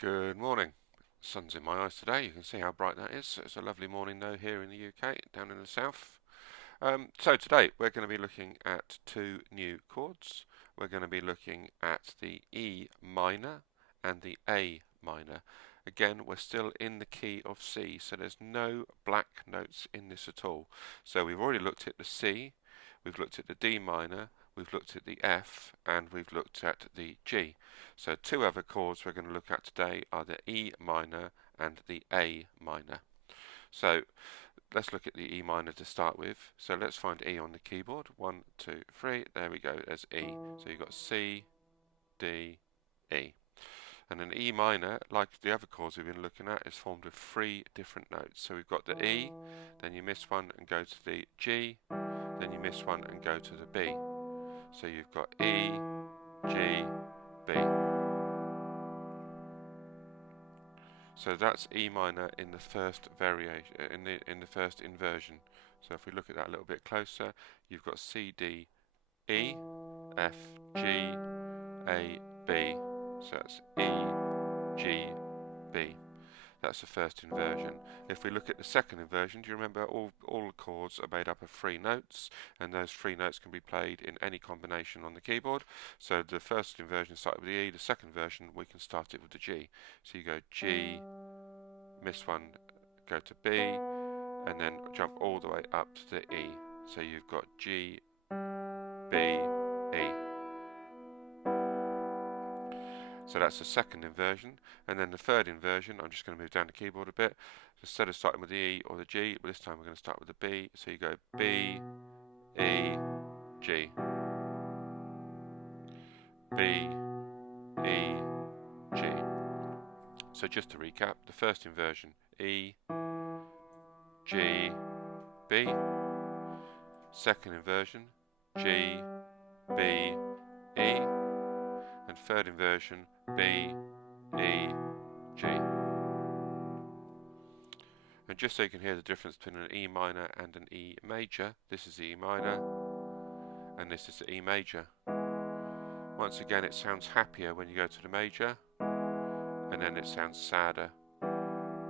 Good morning. Sun's in my eyes today. You can see how bright that is. It's a lovely morning though here in the UK, down in the south. So today we're going to be looking at two new chords. We're going to be looking at the E minor and the A minor. Again, we're still in the key of C, so there's no black notes in this at all. So we've already looked at the C, we've looked at the D minor, we've looked at the F, and we've looked at the G. So two other chords we're going to look at today are the E minor and the A minor. So let's look at the E minor to start with. So let's find E on the keyboard. 1, 2, 3. There we go. There's E. So you've got C, D, E. And an E minor, like the other chords we've been looking at, is formed of 3 different notes. So we've got the E, then you miss one and go to the G, then you miss one and go to the B. So you've got E, G, B. So that's E minor in the first variation, in the first inversion. So if we look at that a little bit closer, you've got C, D, E, F, G, A, B. So that's E, G, B. That's the first inversion. If we look at the second inversion, do you remember all the chords are made up of 3 notes, and those 3 notes can be played in any combination on the keyboard. So the first inversion started with the E, the second version we can start it with the G. So you go G, miss one, go to B, and then jump all the way up to the E. So you've got G, B, E. So that's the second inversion, and then the third inversion, I'm just going to move down the keyboard a bit. Instead of starting with the E or the G, but this time we're going to start with the B. So you go B, E, G. B, E, G. So just to recap, the first inversion, E, G, B. Second inversion, G, B, E. And third inversion, B, E, G. And just so you can hear the difference between an E minor and an E major, this is the E minor and this is the E major. Once again, it sounds happier when you go to the major, and then it sounds sadder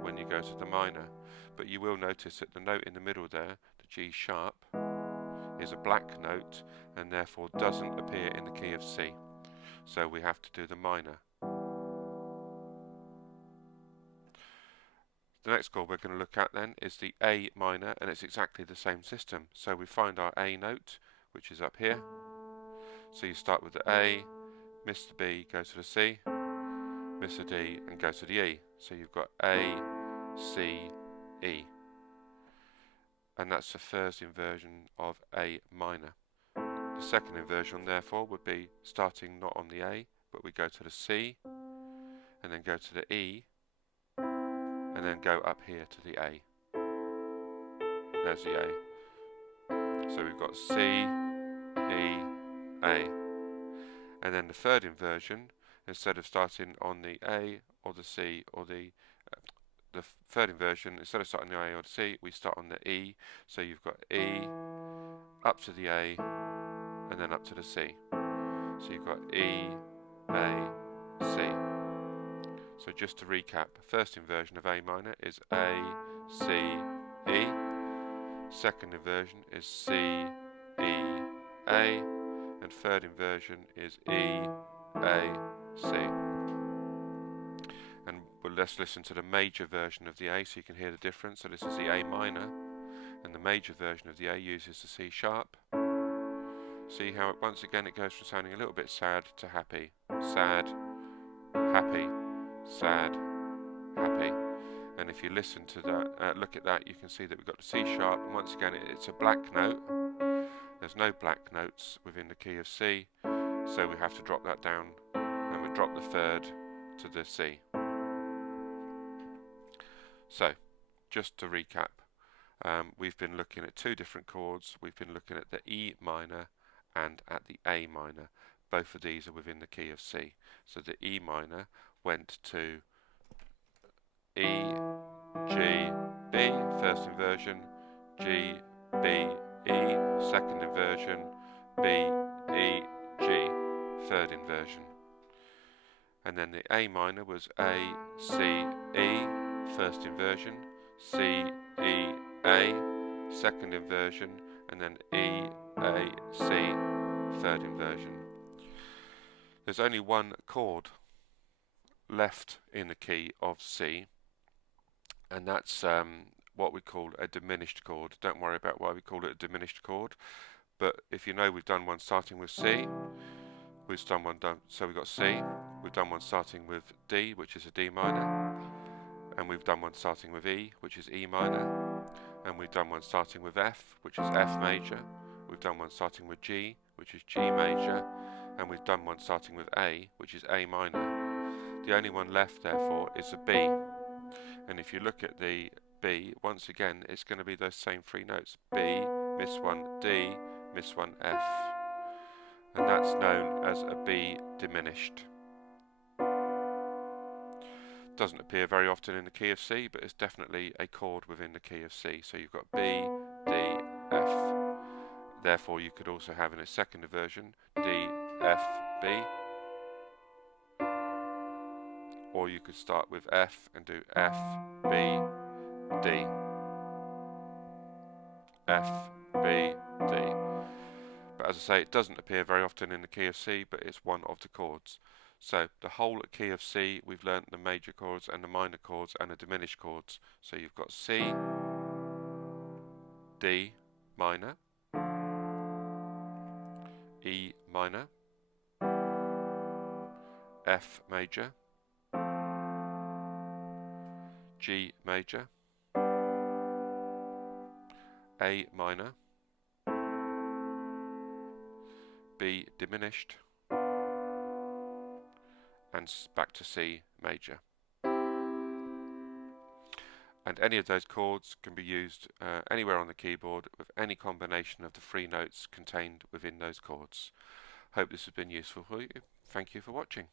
when you go to the minor. But you will notice that the note in the middle there, the G sharp, is a black note and therefore doesn't appear in the key of C. So we have to do the minor. The next chord we're going to look at then is the A minor, and it's exactly the same system. So we find our A note, which is up here. So you start with the A, miss the B, go to the C, miss the D, and go to the E. So you've got A, C, E. And that's the first inversion of A minor. The second inversion, therefore, would be starting not on the A, but we go to the C, and then go to the E, and then go up here to the A. There's the A. So we've got C, E, A. And then the third inversion, instead of starting on the A or the C or the third inversion, instead of starting on the A or the C, we start on the E. So you've got E, up to the A, and then up to the C. So you've got E, A, C. So just to recap, first inversion of A minor is A, C, E. Second inversion is C, E, A. And third inversion is E, A, C. And let's listen to the major version of the A so you can hear the difference. So this is the A minor, and the major version of the A uses the C sharp. See how once again it goes from sounding a little bit sad to happy. Sad, happy, sad, happy. And if you listen to that, look at that, you can see that we've got the C sharp, and once again it's a black note. There's no black notes within the key of C, so we have to drop that down, and we drop the third to the C. So, just to recap, we've been looking at 2 different chords. We've been looking at the E minor and at the A minor. Both of these are within the key of C. So the E minor went to E, G, B, first inversion, G, B, E, second inversion, B, E, G, third inversion. and then the A minor was A, C, E, first inversion, C, E, A, second inversion, and then E, A, C, third inversion. There's only one chord left in the key of C, and that's what we call a diminished chord. Don't worry about why we call it a diminished chord, but if you know we've done one starting with C, so we've got C, we've done one starting with D, which is a D minor, and we've done one starting with E, which is E minor, and we've done one starting with F, which is F major, we've done one starting with G, which is G major, and we've done one starting with A, which is A minor. The only one left, therefore, is a B. And if you look at the B, once again, it's going to be those same three notes. B, miss one, D, miss one, F. And that's known as a B diminished. Doesn't appear very often in the key of C, but it's definitely a chord within the key of C. So you've got B, D, F. Therefore, you could also have in a second inversion D, F, B. Or you could start with F and do F, B, D. F, B, D. But as I say, it doesn't appear very often in the key of C, but it's one of the chords. So the whole key of C, we've learnt the major chords and the minor chords and the diminished chords. So you've got C, D minor, E minor, F major, G major, A minor, B diminished, and back to C major. And any of those chords can be used anywhere on the keyboard with any combination of the three notes contained within those chords. Hope this has been useful for you. Thank you for watching.